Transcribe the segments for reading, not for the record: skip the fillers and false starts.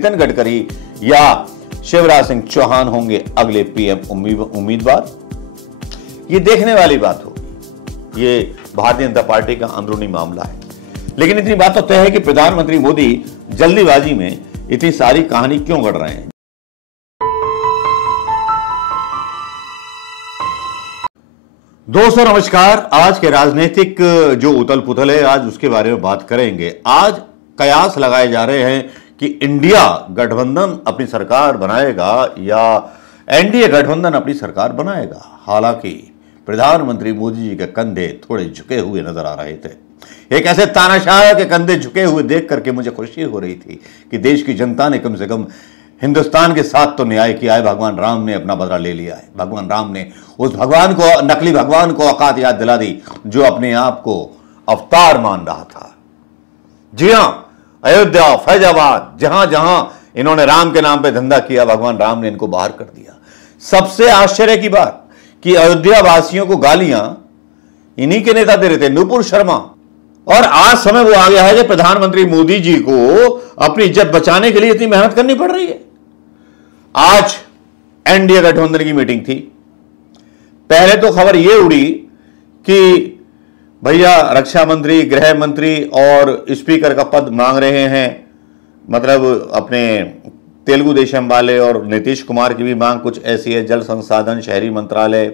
नितिन गडकरी या शिवराज सिंह चौहान होंगे अगले पीएम उम्मीदवार। ये देखने वाली बात होगी। ये भारतीय जनता पार्टी का अंदरूनी मामला है। लेकिन इतनी बात तो तय है कि प्रधानमंत्री मोदी जल्दीबाजी में इतनी सारी कहानी क्यों गढ़ रहे हैं। दोस्तों नमस्कार। आज के राजनीतिक जो उथल पुथल है, आज उसके बारे में बात करेंगे। आज कयास लगाए जा रहे हैं कि इंडिया गठबंधन अपनी सरकार बनाएगा या एनडीए गठबंधन अपनी सरकार बनाएगा। हालांकि प्रधानमंत्री मोदी जी के कंधे थोड़े झुके हुए नजर आ रहे थे। एक ऐसे तानाशाह के कंधे झुके हुए देख करके मुझे खुशी हो रही थी कि देश की जनता ने कम से कम हिंदुस्तान के साथ तो न्याय किया है। भगवान राम ने अपना बदला ले लिया है। भगवान राम ने उस भगवान को, नकली भगवान को औकात याद दिला दी जो अपने आप को अवतार मान रहा था। जी हां, अयोध्या, फैजाबाद, जहां जहां इन्होंने राम के नाम पे धंधा किया, भगवान राम ने इनको बाहर कर दिया। सबसे आश्चर्य की बात कि अयोध्या वासियों को गालियां इन्हीं के नेता दे रहे थे, नुपुर शर्मा। और आज समय वो आ गया है कि प्रधानमंत्री मोदी जी को अपनी इज्जत बचाने के लिए इतनी मेहनत करनी पड़ रही है। आज एनडीए गठबंधन की मीटिंग थी। पहले तो खबर यह उड़ी कि भैया रक्षा मंत्री, गृह मंत्री और स्पीकर का पद मांग रहे हैं। मतलब अपने तेलुगु देशम वाले और नीतीश कुमार की भी मांग कुछ ऐसी है। जल संसाधन, शहरी मंत्रालय,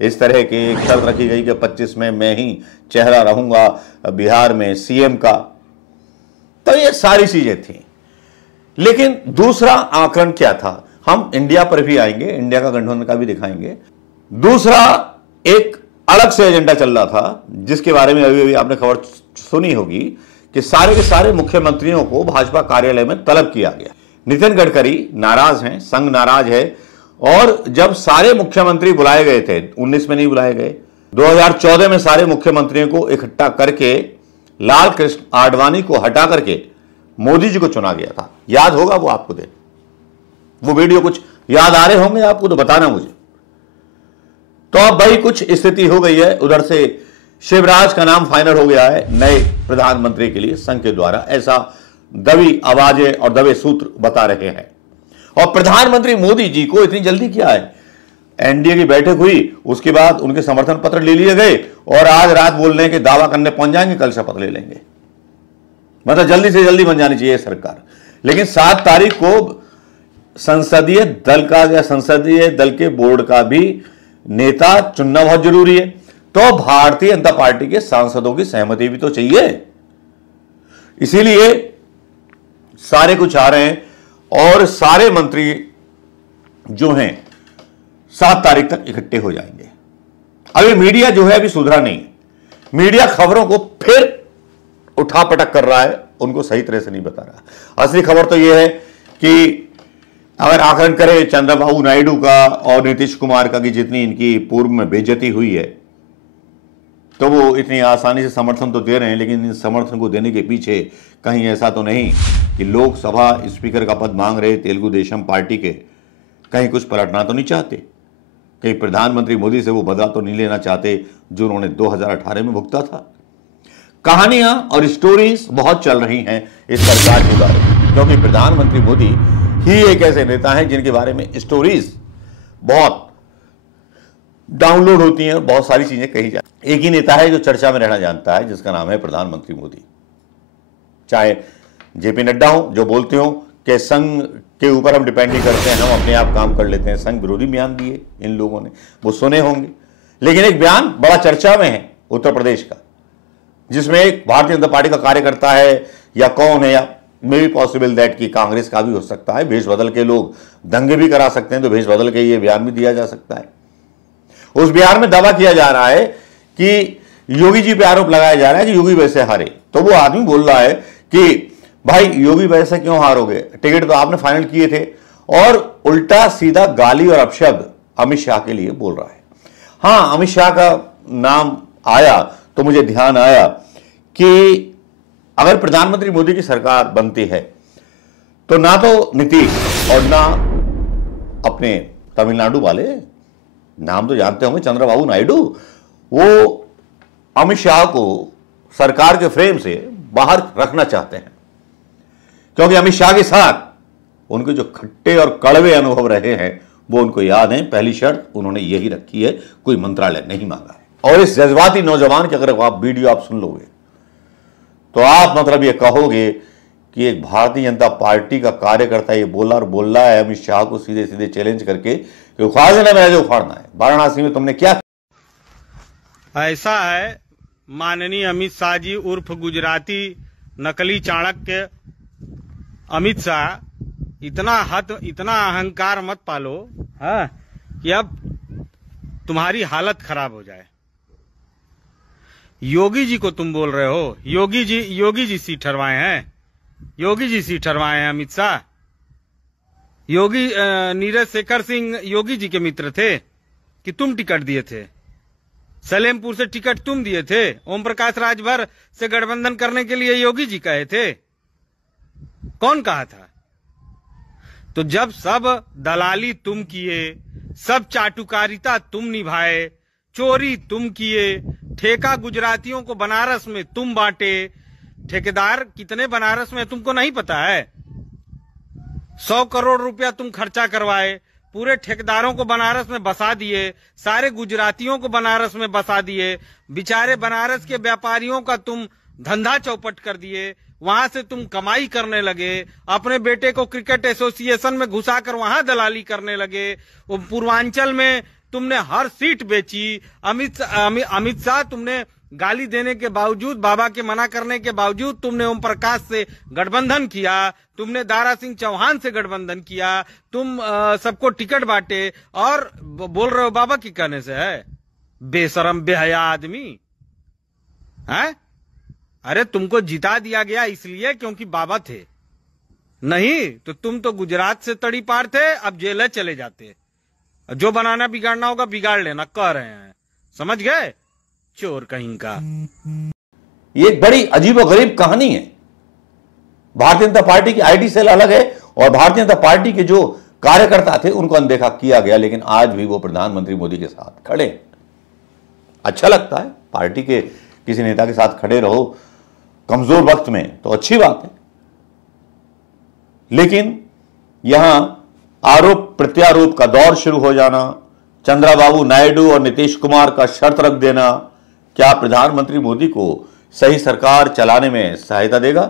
इस तरह की एक शर्त रखी गई कि 25 में मैं ही चेहरा रहूंगा बिहार में सीएम का। तो ये सारी चीजें थी। लेकिन दूसरा आकलन क्या था, हम इंडिया पर भी आएंगे, इंडिया का गठबंधन का भी दिखाएंगे। दूसरा एक अलग से एजेंडा चल रहा था जिसके बारे में अभी आपने खबर सुनी होगी कि सारे के सारे मुख्यमंत्रियों को भाजपा कार्यालय में तलब किया गया। नितिन गडकरी नाराज हैं, संघ नाराज है। और जब सारे मुख्यमंत्री बुलाए गए थे, 19 में नहीं बुलाए गए, 2014 में सारे मुख्यमंत्रियों को इकट्ठा करके लाल कृष्ण आडवाणी को हटा करके मोदी जी को चुना गया था। याद होगा वो आपको दे, वो वीडियो कुछ याद आ रहे होंगे आपको तो बताना मुझे। तो अब भाई कुछ स्थिति हो गई है। उधर से शिवराज का नाम फाइनल हो गया है नए प्रधानमंत्री के लिए संघ के द्वारा, ऐसा दबी आवाजें और दबे सूत्र बता रहे हैं। और प्रधानमंत्री मोदी जी को इतनी जल्दी क्या है, एनडीए की बैठक हुई, उसके बाद उनके समर्थन पत्र ले लिए गए और आज रात बोल रहे हैं कि दावा करने पहुंच जाएंगे, कल शपथ ले लेंगे। मतलब जल्दी से जल्दी बन जानी चाहिए सरकार। लेकिन 7 तारीख को संसदीय दल का या संसदीय दल के बोर्ड का भी नेता चुनना बहुत जरूरी है। तो भारतीय जनता पार्टी के सांसदों की सहमति भी तो चाहिए। इसीलिए सारे कुछ आ रहे हैं और सारे मंत्री जो हैं 7 तारीख तक इकट्ठे हो जाएंगे। अभी मीडिया जो है अभी सुधरा नहीं। मीडिया खबरों को फिर उठापटक कर रहा है, उनको सही तरह से नहीं बता रहा। असली खबर तो यह है कि अगर आकलन करें चंद्रबाबू नायडू का और नीतीश कुमार का कि जितनी इनकी पूर्व में बेइज्जती हुई है, तो वो इतनी आसानी से समर्थन तो दे रहे हैं। लेकिन इन समर्थन को देने के पीछे कहीं ऐसा तो नहीं कि लोकसभा स्पीकर का पद मांग रहे तेलुगु देशम पार्टी के कहीं कुछ पलटना तो नहीं चाहते, कहीं प्रधानमंत्री मोदी से वो बदला तो नहीं लेना चाहते जो उन्होंने 2018 में भुगता था। कहानियां और स्टोरीज बहुत चल रही हैं इस सरकार के बारे में, क्योंकि प्रधानमंत्री मोदी ही एक ऐसे नेता हैं जिनके बारे में स्टोरीज बहुत डाउनलोड होती हैं और बहुत सारी चीजें कही जाती। एक ही नेता है जो चर्चा में रहना जानता है, जिसका नाम है प्रधानमंत्री मोदी। चाहे जेपी नड्डा हो जो बोलते हो कि संघ के ऊपर हम डिपेंड नहीं करते हैं, हम अपने आप काम कर लेते हैं। संघ विरोधी बयान दिए इन लोगों ने, वो सुने होंगे। लेकिन एक बयान बड़ा चर्चा में है उत्तर प्रदेश का, जिसमें एक भारतीय जनता पार्टी का कार्यकर्ता है या कौन है, या मे बी पॉसिबल दैट कि कांग्रेस का भी हो सकता है। भेष बदल के लोग दंगे भी करा सकते हैं, तो भेष बदल के ये बयान भी दिया जा सकता है। उस बयान में दावा किया जा रहा है कि योगी जी पे आरोप लगाया जा रहा है कि योगी वैसे हारे। तो वो आदमी बोल रहा है कि भाई योगी वैसे क्यों हारोगे, टिकट तो आपने फाइनल किए थे। और उल्टा सीधा गाली और अपशब्द अमित शाह के लिए बोल रहा है। हां, अमित शाह का नाम आया तो मुझे ध्यान आया कि अगर प्रधानमंत्री मोदी की सरकार बनती है तो ना तो नीतीश और ना अपने तमिलनाडु वाले, नाम तो जानते होंगे चंद्रबाबू नायडू, वो अमित शाह को सरकार के फ्रेम से बाहर रखना चाहते हैं। क्योंकि अमित शाह के साथ उनके जो खट्टे और कड़वे अनुभव रहे हैं वो उनको याद है। पहली शर्त उन्होंने यही रखी है, कोई मंत्रालय नहीं मांगा है। और इस जज्बाती नौजवान के अगर आप वीडियो आप सुन लोगे तो आप मतलब ये कहोगे कि एक भारतीय जनता पार्टी का कार्यकर्ता ये बोला और बोल रहा है अमित शाह को सीधे सीधे चैलेंज करके कि उखाड़ देना मेरा जो उखाड़ना है। वाराणसी में तुमने क्या ऐसा है, माननीय अमित शाह जी उर्फ गुजराती नकली चाणक्य अमित शाह, इतना अहंकार मत पालो कि अब तुम्हारी हालत खराब हो जाए। योगी जी को तुम बोल रहे हो, योगी जी सीट हरवाए हैं, योगी जी सीट हरवाए हैं अमित शाह। योगी नीरज शेखर सिंह योगी जी के मित्र थे कि तुम टिकट दिए थे? सलेमपुर से टिकट तुम दिए थे? ओम प्रकाश राजभर से गठबंधन करने के लिए योगी जी कहे थे? कौन कहा था? तो जब सब दलाली तुम किए, सब चाटुकारिता तुम निभाए, चोरी तुम किए, ठेका गुजरातियों को बनारस में तुम बांटे, ठेकेदार कितने बनारस में तुमको नहीं पता है? 100 करोड़ रुपया तुम खर्चा करवाए, पूरे ठेकेदारों को बनारस में बसा दिए, सारे गुजरातियों को बनारस में बसा दिए, बेचारे बनारस के व्यापारियों का तुम धंधा चौपट कर दिए, वहां से तुम कमाई करने लगे, अपने बेटे को क्रिकेट एसोसिएशन में घुसाकर वहां दलाली करने लगे। वो पूर्वांचल में तुमने हर सीट बेची। अमित शाह तुमने गाली देने के बावजूद, बाबा के मना करने के बावजूद तुमने ओम प्रकाश से गठबंधन किया, तुमने दारा सिंह चौहान से गठबंधन किया, तुम सबको टिकट बांटे और बोल रहे हो बाबा की कहने से है। बेशरम बेहया आदमी है। अरे तुमको जिता दिया गया इसलिए क्योंकि बाबा थे, नहीं तो तुम तो गुजरात से तड़ी पार थे, अब जेल चले जाते। जो बनाना बिगाड़ना होगा बिगाड़ लेना, कह रहे हैं, समझ गए? चोर कहीं का। ये एक बड़ी अजीबोगरीब कहानी है। भारतीय जनता पार्टी की आईटी सेल अलग है और भारतीय जनता पार्टी के जो कार्यकर्ता थे उनको अनदेखा किया गया, लेकिन आज भी वो प्रधानमंत्री मोदी के साथ खड़े। अच्छा लगता है, पार्टी के किसी नेता के साथ खड़े रहो कमजोर वक्त में तो अच्छी बात है, लेकिन यहां आरोप प्रत्यारोप का दौर शुरू हो जाना, चंद्रबाबू नायडू और नीतीश कुमार का शर्त रख देना, क्या प्रधानमंत्री मोदी को सही सरकार चलाने में सहायता देगा?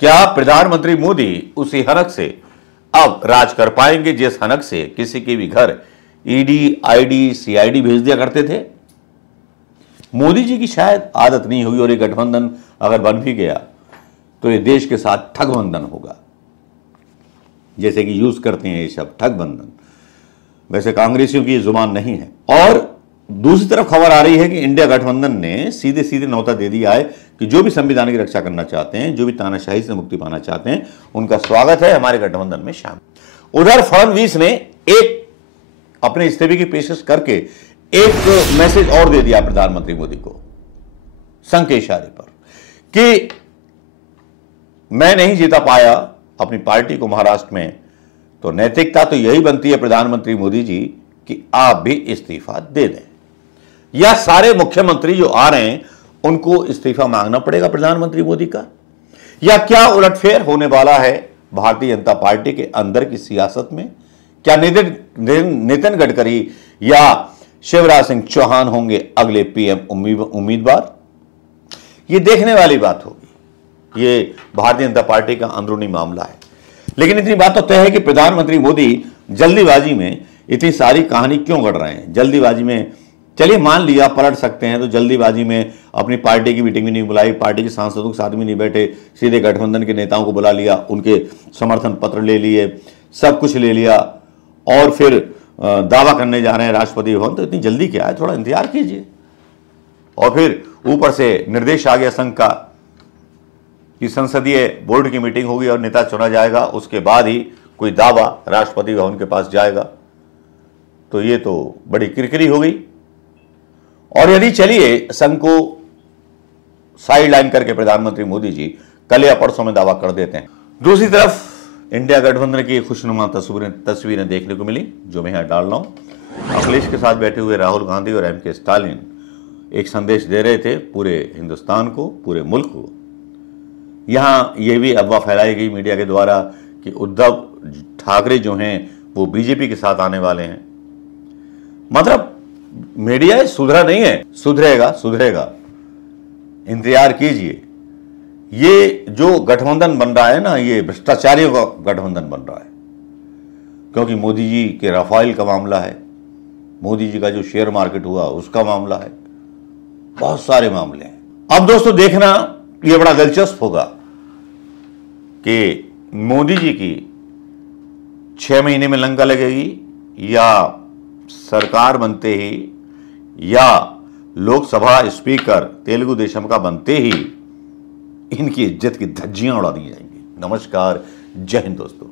क्या प्रधानमंत्री मोदी उसी हनक से अब राज कर पाएंगे जिस हनक से किसी के भी घर ईडी, आईडी, सीआईडी भेज दिया करते थे? मोदी जी की शायद आदत नहीं हुई और ये गठबंधन अगर बन भी गया तो ये देश के साथ ठगबंधन होगा, जैसे कि यूज करते हैं ये शब्द ठगबंधन। वैसे कांग्रेसियों की जुबान नहीं है। और दूसरी तरफ खबर आ रही है कि इंडिया गठबंधन ने सीधे सीधे न्योता दे दिया है कि जो भी संविधान की रक्षा करना चाहते हैं, जो भी तानाशाही से मुक्ति पाना चाहते हैं, उनका स्वागत है हमारे गठबंधन में शामिल। उधर फडणवीस ने एक अपने इस्तीफे की पेशकश करके एक मैसेज और दे दिया प्रधानमंत्री मोदी को संघ के इशारे पर कि मैं नहीं जीता पाया अपनी पार्टी को महाराष्ट्र में, तो नैतिकता तो यही बनती है प्रधानमंत्री मोदी जी कि आप भी इस्तीफा दे दें, या सारे मुख्यमंत्री जो आ रहे हैं उनको इस्तीफा मांगना पड़ेगा प्रधानमंत्री मोदी का, या क्या उलटफेर होने वाला है भारतीय जनता पार्टी के अंदर की सियासत में? क्या नितिन गडकरी या शिवराज सिंह चौहान होंगे अगले पीएम उम्मीदवार? यह देखने वाली बात होगी। यह भारतीय जनता पार्टी का अंदरूनी मामला है, लेकिन इतनी बात तो तय है कि प्रधानमंत्री मोदी जल्दीबाजी में इतनी सारी कहानी क्यों गढ़ रहे हैं? जल्दीबाजी में, चलिए मान लिया पलट सकते हैं, तो जल्दीबाजी में अपनी पार्टी की मीटिंग भी नहीं बुलाई, पार्टी के सांसदों के साथ भी नहीं बैठे, सीधे गठबंधन के नेताओं को बुला लिया, उनके समर्थन पत्र ले लिए, सब कुछ ले लिया और फिर दावा करने जा रहे हैं राष्ट्रपति भवन। तो इतनी जल्दी क्या है, थोड़ा इंतजार कीजिए। और फिर ऊपर से निर्देश आ गया संघ का कि संसदीय बोर्ड की मीटिंग होगी और नेता चुना जाएगा, उसके बाद ही कोई दावा राष्ट्रपति भवन के पास जाएगा। तो ये तो बड़ी किरकिरी हो गई। और यदि चलिए संघ को साइड लाइन करके प्रधानमंत्री मोदी जी कल या परसों में दावा कर देते हैं। दूसरी तरफ इंडिया गठबंधन की खुशनुमा तस्वीरें देखने को मिली, जो मैं यहां डाल रहा हूं। अखिलेश के साथ बैठे हुए राहुल गांधी और एम के स्टालिन एक संदेश दे रहे थे पूरे हिंदुस्तान को, पूरे मुल्क को। यहां यह भी अफवाह फैलाई गई मीडिया के द्वारा कि उद्धव ठाकरे जो हैं वो बीजेपी के साथ आने वाले हैं। मतलब मीडिया सुधरा नहीं है, सुधरेगा सुधरेगा, इंतजार कीजिए। ये जो गठबंधन बन रहा है ना, ये भ्रष्टाचारियों का गठबंधन बन रहा है, क्योंकि मोदी जी के राफेल का मामला है, मोदी जी का जो शेयर मार्केट हुआ उसका मामला है, बहुत सारे मामले हैं। अब दोस्तों देखना, ये बड़ा दिलचस्प होगा कि मोदी जी की 6 महीने में लंका लगेगी या सरकार बनते ही या लोकसभा स्पीकर तेलुगु देशम का बनते ही इनकी इज्जत की धज्जियां उड़ा दी जाएंगी। नमस्कार, जय हिंद दोस्तों।